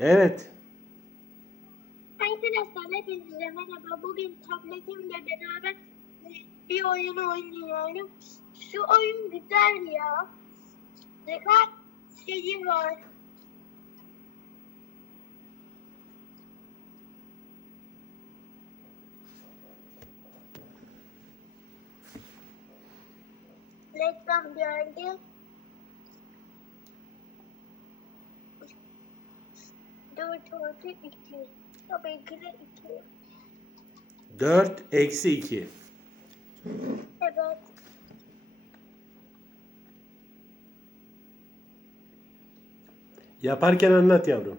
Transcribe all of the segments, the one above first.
Evet. Arkadaşlar hepinize merhaba. Bugün tabletimle beraber e, bir oyun oynuyorum. Şu oyun güzel ya. Zeka şeyi var. Reklam gördüm. 4 eksi 2. Evet. Yaparken anlat yavrum.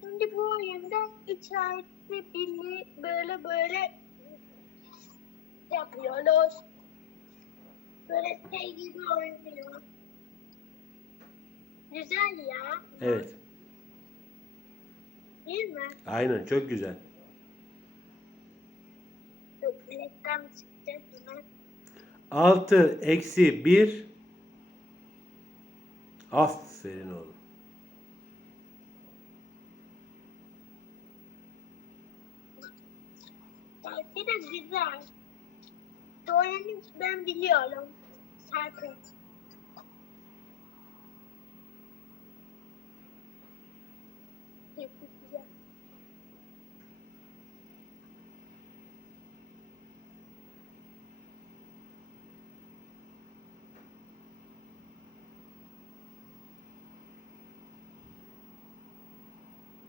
Şimdi bu oyunda içeride birini böyle böyle yapıyoruz. Böyle şey gibi oynuyor. Güzel ya. Evet. Değil mi? Aynen çok güzel. Reklam çıktı hemen. 6 eksi 1. Aferin oğlum. Belki de güzel. Oyunu ben biliyorum. Şarkı.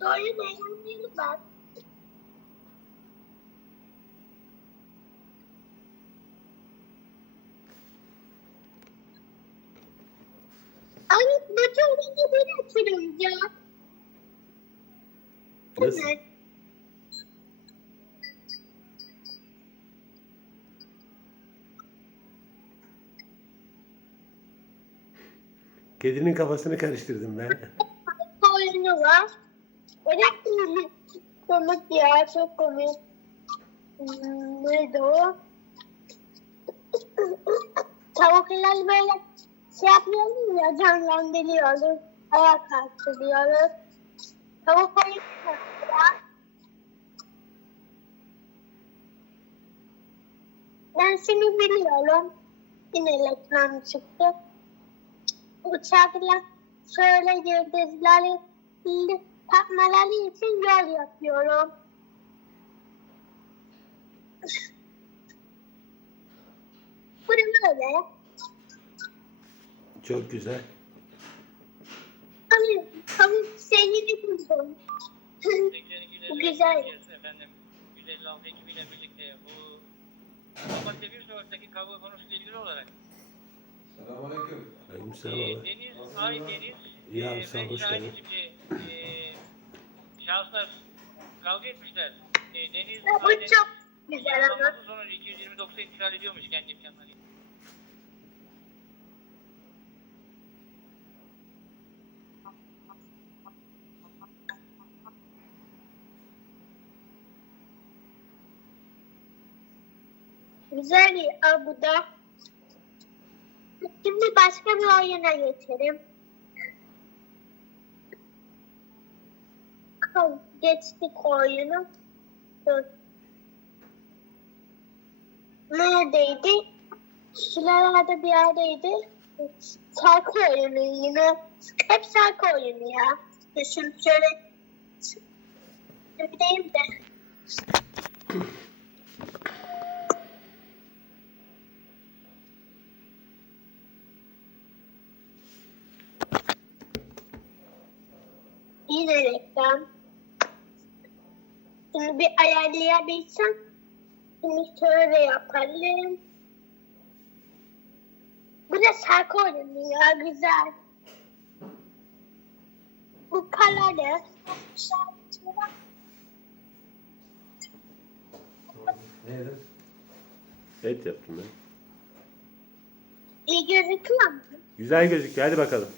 Doğru bak. Ay bu çok iyi bir açılım ya. Nasıl? Evet. Kedinin kafasını karıştırdım ben. oyunu var. Öyle komik ya çok komik. Neydi o? Tavuklar böyle şey yapıyoruz ya canlandırıyoruz. Ayak kaldırıyoruz. Tavuk var. Ben seni biliyorum. Yine reklam çıktı. Uçakla şöyle yıldızları takmaları için yol yapıyorum. Bu da böyle. Çok güzel. Tabii, tabii sevgili buldum. Bu güzel. Efendim 156 ekibiyle birlikte bu Papatya bir sokaktaki kavga konusuyla ilgili olarak Selamünaleyküm. e, Aleykümselam. Deniz, Ay Deniz İyi e, abi, sağ ol, hoş geldin. isimli şahıslar kavga etmişler. E, Deniz, Ya bu çok güzel ama. Sonra 229'a intikal ediyormuş kendi imkanlarıyla. Güzel ya bu da. Şimdi başka bir oyuna geçelim. Kal- Geçtik oyunu. Dur. Neredeydi? Şuralarda bir yerdeydi. Şarkı oyunu yine. Hep şarkı oyunu ya. Şimdi şöyle Öpeyim de. Yine reklam. Şimdi bir ayarlayabilsem. Şimdi şöyle yapalım. Bu da şarkı oyunu ya güzel. Bu. Şarkı. Neydi? Et yaptım ben. İyi gözüküyor mu? Güzel gözüküyor. Hadi bakalım.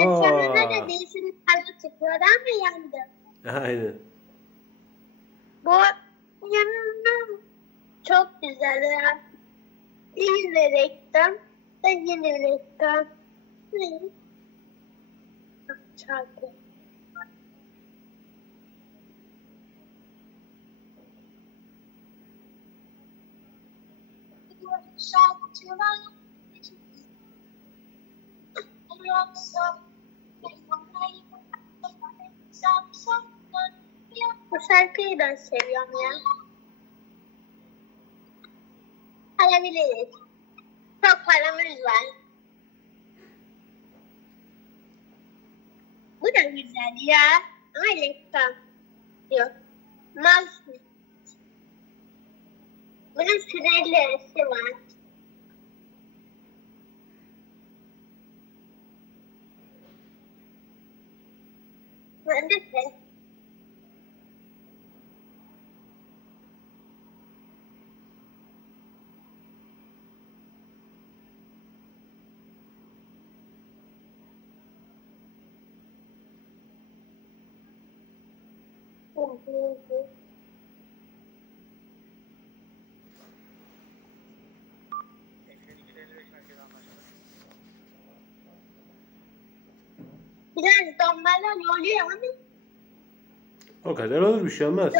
Sonuna da değişim tarzı çıkıyor ama yandı. aynen. Bu yanında çok güzel ya. Yine reklam ve yine reklam. Ne? Şarkı. Bu şarkıyı ben seviyorum ya. Alabiliriz. Çok paramız var. Bu da güzel ya. Ama reklam. Yok. Mouse. Bunun sürelisi var. Ben de damlalar oluyor ama O kadar olur bir şey olmaz.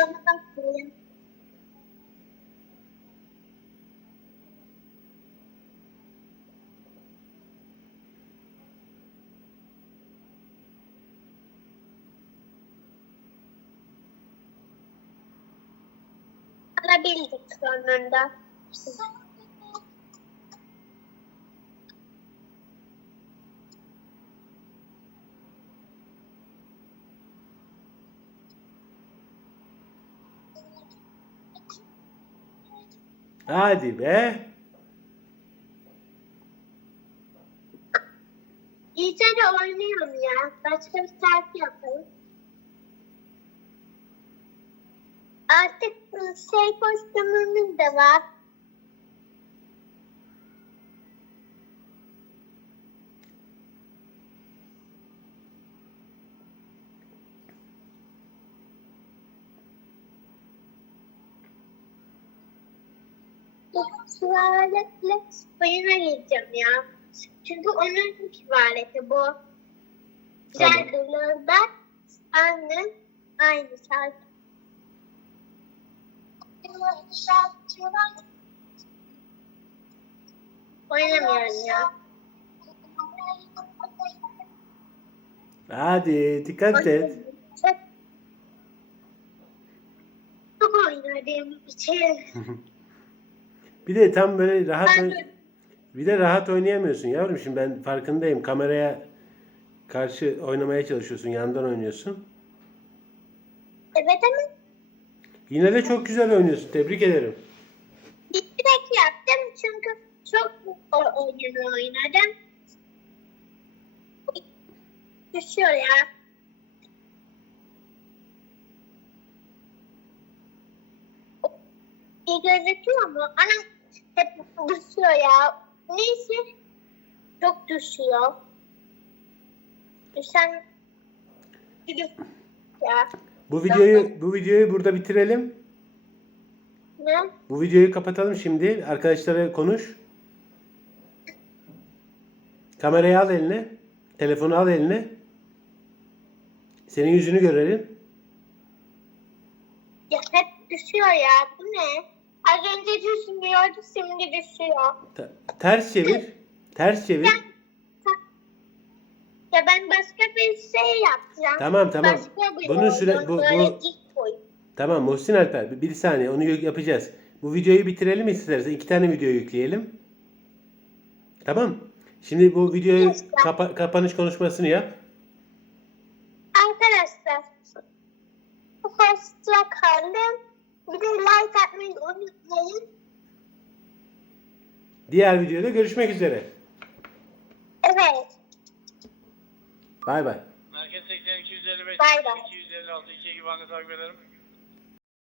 Alabildik sonunda. Hadi be. İyice oynuyorum ya. Başka bir şarkı yapalım. Artık şey kostümümüz de var. Tuvaletle oyuna gireceğim ya. Çünkü onun tuvaleti bu. Tamam. Şarkılarda anne aynı şarkı. Oynamıyorum ya. Hadi dikkat et. Çok, oynadığım için. Bir de tam böyle rahat oyn- bir de rahat oynayamıyorsun yavrum. Şimdi ben farkındayım. Kameraya karşı oynamaya çalışıyorsun. Yandan oynuyorsun. Evet ama Yine de çok güzel oynuyorsun. Tebrik ederim. bilerek yaptım çünkü çok o oyunu oynadım. Düşüyor ya. İyi gözüküyor mu? Ana hep düşüyor ya. Neyse çok düşüyor. Düşen ya. Bu videoyu bu videoyu burada bitirelim. Ne? Bu videoyu kapatalım şimdi. Arkadaşlara konuş. Kamerayı al eline. Telefonu al eline. Senin yüzünü görelim. Ya hep düşüyor ya. Bu ne? Az önce düşmüyordu şimdi düşüyor. Ta- ters çevir. Ters çevir. Ya ben başka bir şey yapacağım. Tamam tamam. Başka bir Bunun süre oyun, bu, böyle bu oyun. tamam Muhsin Alper bir, bir saniye onu yap- yapacağız. Bu videoyu bitirelim istersen iki tane video yükleyelim. Tamam. Şimdi bu videoyu Yes, kapa- kapanış konuşmasını yap. Arkadaşlar hoşça kalın. Bir de like atmayı unutmayın. Diğer videoda görüşmek üzere. Evet. Bay bay. Merkez 80 255 Bay bay. 256 2 gibi takip ederim.